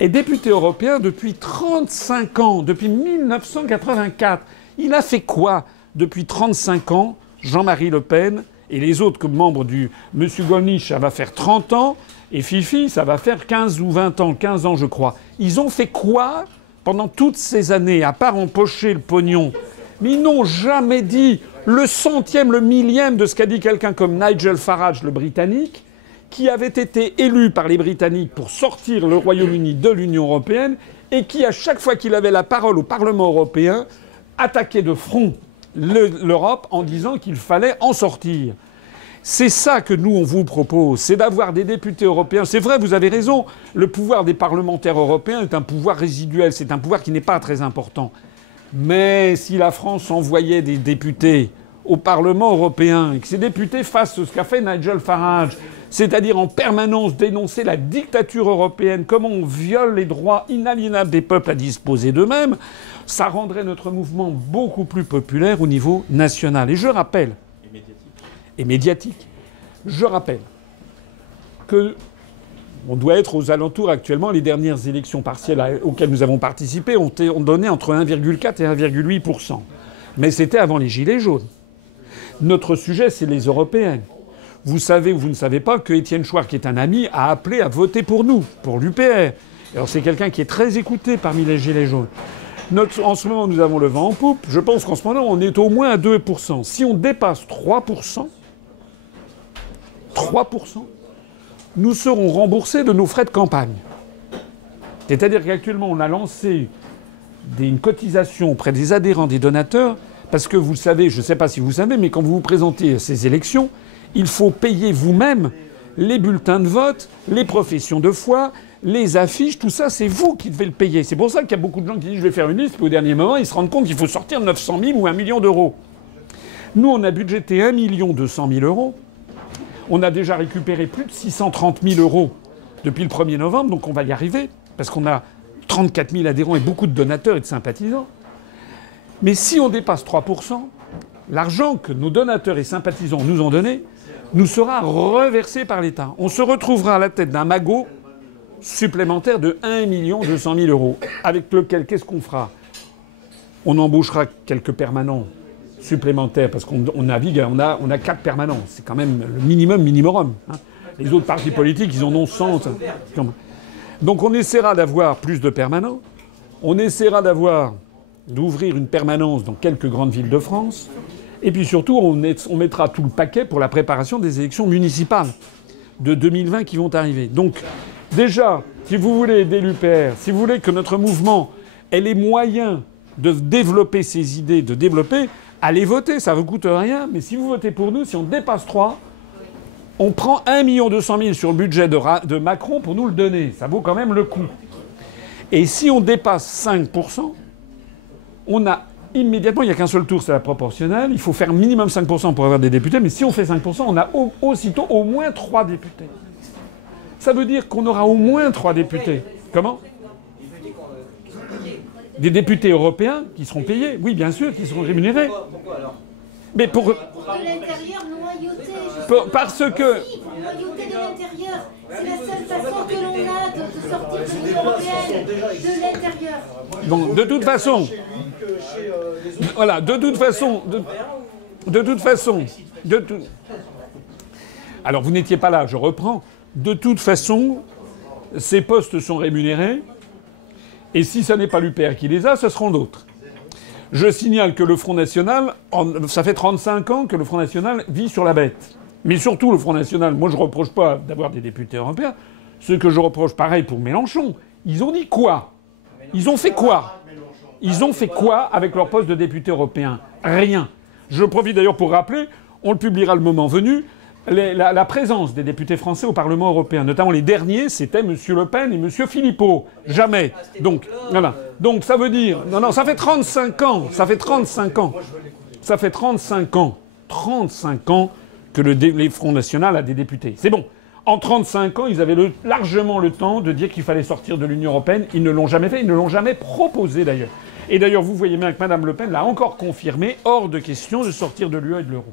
est député européen depuis 35 ans, depuis 1984. Il a fait quoi depuis 35 ans, Jean-Marie Le Pen et les autres comme membres du... M. Gollnisch, ça va faire 30 ans, et Fifi, ça va faire 15 ou 20 ans, 15 ans je crois. Ils ont fait quoi pendant toutes ces années, à part empocher le pognon? Mais ils n'ont jamais dit le centième, le millième de ce qu'a dit quelqu'un comme Nigel Farage, le Britannique, qui avait été élu par les Britanniques pour sortir le Royaume-Uni de l'Union européenne et qui, à chaque fois qu'il avait la parole au Parlement européen, attaquait de front l'Europe en disant qu'il fallait en sortir. C'est ça que nous, on vous propose, c'est d'avoir des députés européens. C'est vrai, vous avez raison, le pouvoir des parlementaires européens est un pouvoir résiduel, c'est un pouvoir qui n'est pas très important. Mais si la France envoyait des députés au Parlement européen et que ces députés fassent ce qu'a fait Nigel Farage, c'est-à-dire en permanence dénoncer la dictature européenne, comment on viole les droits inaliénables des peuples à disposer d'eux-mêmes, ça rendrait notre mouvement beaucoup plus populaire au niveau national. Et je rappelle... Et médiatique. Je rappelle que on doit être aux alentours actuellement. Les dernières élections partielles auxquelles nous avons participé ont donné entre 1,4 et 1,8%. Mais c'était avant les Gilets jaunes. Notre sujet, c'est les européennes. Vous savez ou vous ne savez pas que Étienne Chouard, qui est un ami, a appelé à voter pour nous, pour l'UPR. Alors c'est quelqu'un qui est très écouté parmi les Gilets jaunes. En ce moment, nous avons le vent en poupe. Je pense qu'en ce moment, on est au moins à 2%. Si on dépasse 3%, nous serons remboursés de nos frais de campagne. C'est-à-dire qu'actuellement, on a lancé une cotisation auprès des adhérents, des donateurs, parce que vous le savez, je ne sais pas si vous savez, mais quand vous vous présentez à ces élections, il faut payer vous-même les bulletins de vote, les professions de foi, les affiches, tout ça, c'est vous qui devez le payer. C'est pour ça qu'il y a beaucoup de gens qui disent « je vais faire une liste », puis au dernier moment, ils se rendent compte qu'il faut sortir 900 000 ou 1 million d'euros. Nous, on a budgété 1 200 000 euros. On a déjà récupéré plus de 630 000 euros depuis le 1er novembre, donc on va y arriver, parce qu'on a 34 000 adhérents et beaucoup de donateurs et de sympathisants. Mais si on dépasse 3%, l'argent que nos donateurs et sympathisants nous ont donné nous sera reversé par l'État. On se retrouvera à la tête d'un magot supplémentaire de 1 200 000 euros, avec lequel, qu'est-ce qu'on fera? On embauchera quelques permanents supplémentaires, parce qu'on navigue, on a 4 permanents. C'est quand même le minimum. Hein. Les autres partis politiques, ils en ont 100. Donc on essaiera d'avoir plus de permanents. On essaiera d'ouvrir une permanence dans quelques grandes villes de France. Et puis surtout, on mettra tout le paquet pour la préparation des élections municipales de 2020 qui vont arriver. Donc déjà, si vous voulez aider l'UPR, si vous voulez que notre mouvement ait les moyens de développer ses idées, de développer, allez voter, ça ne vous coûte rien, mais si vous votez pour nous, si on dépasse 3, on prend 1 200 000 sur le budget de Macron pour nous le donner. Ça vaut quand même le coup. Et si on dépasse 5%, on a immédiatement, il n'y a qu'un seul tour, c'est la proportionnelle. Il faut faire minimum 5% pour avoir des députés, mais si on fait 5%, on a aussitôt au moins 3 députés. Ça veut dire qu'on aura au moins 3 députés. Comment ? Des députés européens qui seront payés. Oui, bien sûr, qui seront rémunérés. Pourquoi alors ? Mais pour... De l'intérieur, loyauté. Parce que... Loyauté de l'intérieur. C'est la seule façon que l'on a de sortir de l'Union européenne. De l'intérieur. Bon, de toute façon... Voilà, de toute façon... Alors, vous n'étiez pas là, je reprends. De toute façon, ces postes sont rémunérés. Et si ça n'est pas l'UPR qui les a, ce seront d'autres. Je signale que le Front National, ça fait 35 ans que le Front National vit sur la bête. Mais surtout le Front National, moi je ne reproche pas d'avoir des députés européens. Ce que je reproche, pareil pour Mélenchon, ils ont dit quoi? Ils ont fait quoi? Ils ont fait quoi avec leur poste de député européen? Rien. Je profite d'ailleurs pour rappeler, on le publiera le moment venu, la présence des députés français au Parlement européen. Notamment les derniers, c'était M. Le Pen et M. Philippot. Jamais. Donc, voilà. Donc ça veut dire... Non, ça fait 35 ans. Ça fait 35 ans. Ça fait 35 ans. 35 ans que le Front National a des députés. C'est bon. En 35 ans, ils avaient largement le temps de dire qu'il fallait sortir de l'Union européenne. Ils ne l'ont jamais fait. Ils ne l'ont jamais proposé, d'ailleurs. Et d'ailleurs, vous voyez bien que Mme Le Pen l'a encore confirmé. Hors de question de sortir de l'UE et de l'euro.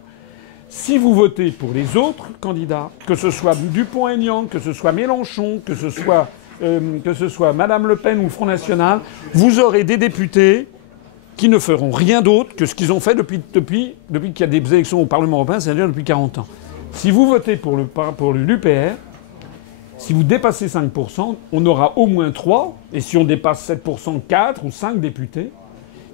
Si vous votez pour les autres candidats, que ce soit Dupont-Aignan, que ce soit Mélenchon, que ce soit Mme Le Pen ou le Front National, vous aurez des députés qui ne feront rien d'autre que ce qu'ils ont fait depuis qu'il y a des élections au Parlement européen, c'est-à-dire depuis 40 ans. Si vous votez pour l'UPR, si vous dépassez 5%, on aura au moins 3, et si on dépasse 7%, 4 ou 5 députés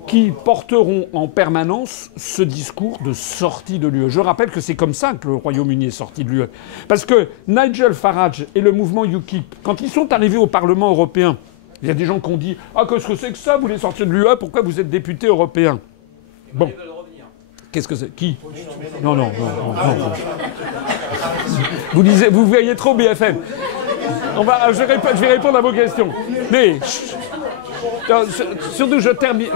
qui porteront en permanence ce discours de sortie de l'UE. Je rappelle que c'est comme ça que le Royaume-Uni est sorti de l'UE. Parce que Nigel Farage et le mouvement UKIP, quand ils sont arrivés au Parlement européen, il y a des gens qui ont dit « Ah, qu'est-ce que c'est que ça? Vous voulez sortir de l'UE? Pourquoi vous êtes député européen ?» Bon. Qu'est-ce que c'est? Qui? Non. Vous voyez trop BFM. Je vais répondre à vos questions. Mais... surtout, je termine...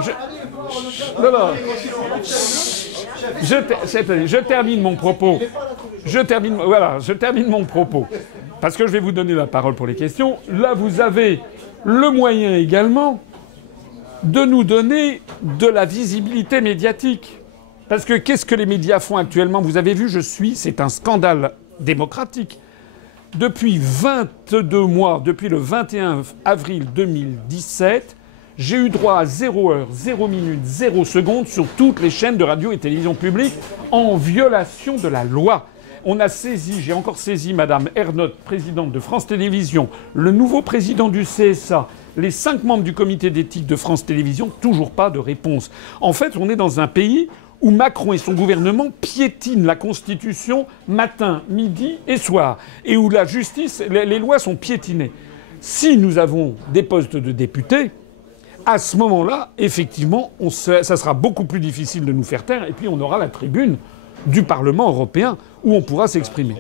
Je termine mon propos. Je termine mon propos. Parce que je vais vous donner la parole pour les questions. Là, vous avez le moyen également de nous donner de la visibilité médiatique. Parce que qu'est-ce que les médias font actuellement? Vous avez vu, c'est un scandale démocratique. Depuis 22 mois, depuis le 21 avril 2017, j'ai eu droit à 0 heure, 0 minute, 0 seconde sur toutes les chaînes de radio et télévision publiques en violation de la loi. On a saisi, j'ai encore saisi Madame Ernotte, présidente de France Télévisions, le nouveau président du CSA, les 5 membres du comité d'éthique de France Télévisions, toujours pas de réponse. En fait, on est dans un pays où Macron et son gouvernement piétinent la Constitution matin, midi et soir, et où la justice, les lois sont piétinées. Si nous avons des postes de députés, à ce moment-là, effectivement, ça sera beaucoup plus difficile de nous faire taire, et puis on aura la tribune du Parlement européen où on pourra s'exprimer.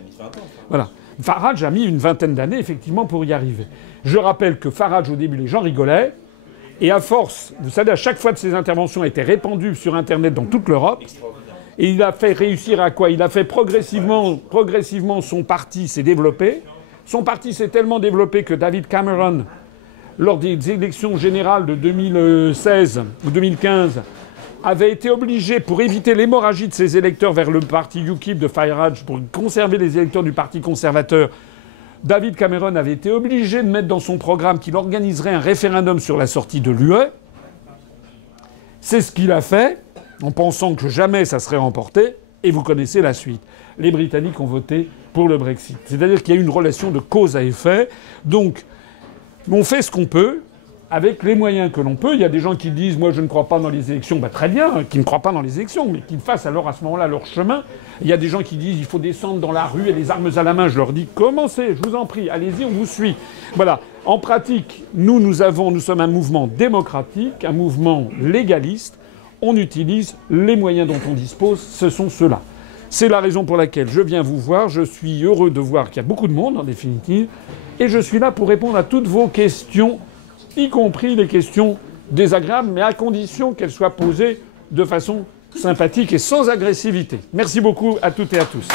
Voilà. Farage a mis une vingtaine d'années, effectivement, pour y arriver. Je rappelle que Farage, au début, les gens rigolaient. Et à force, vous savez, à chaque fois que ses interventions étaient répandues sur Internet dans toute l'Europe, et il a fait réussir à quoi? Il a fait progressivement son parti s'est développé. Son parti s'est tellement développé que David Cameron, lors des élections générales de 2016 ou 2015, avait été obligé, pour éviter l'hémorragie de ses électeurs vers le parti UKIP de Farage, pour conserver les électeurs du parti conservateur, David Cameron avait été obligé de mettre dans son programme qu'il organiserait un référendum sur la sortie de l'UE. C'est ce qu'il a fait, en pensant que jamais ça serait remporté, et vous connaissez la suite. Les Britanniques ont voté pour le Brexit. C'est-à-dire qu'il y a eu une relation de cause à effet. Donc, on fait ce qu'on peut, avec les moyens que l'on peut. Il y a des gens qui disent « moi je ne crois pas dans les élections ». Bah, très bien, qui ne croient pas dans les élections, mais qu'ils fassent alors à ce moment-là leur chemin. Il y a des gens qui disent « il faut descendre dans la rue et les armes à la main ». Je leur dis « commencez, je vous en prie, allez-y, on vous suit ». Voilà. En pratique, nous sommes un mouvement démocratique, un mouvement légaliste. on utilise les moyens dont on dispose, ce sont ceux-là. C'est la raison pour laquelle je viens vous voir. Je suis heureux de voir qu'il y a beaucoup de monde, en définitive, et je suis là pour répondre à toutes vos questions, y compris les questions désagréables, mais à condition qu'elles soient posées de façon sympathique et sans agressivité. Merci beaucoup à toutes et à tous.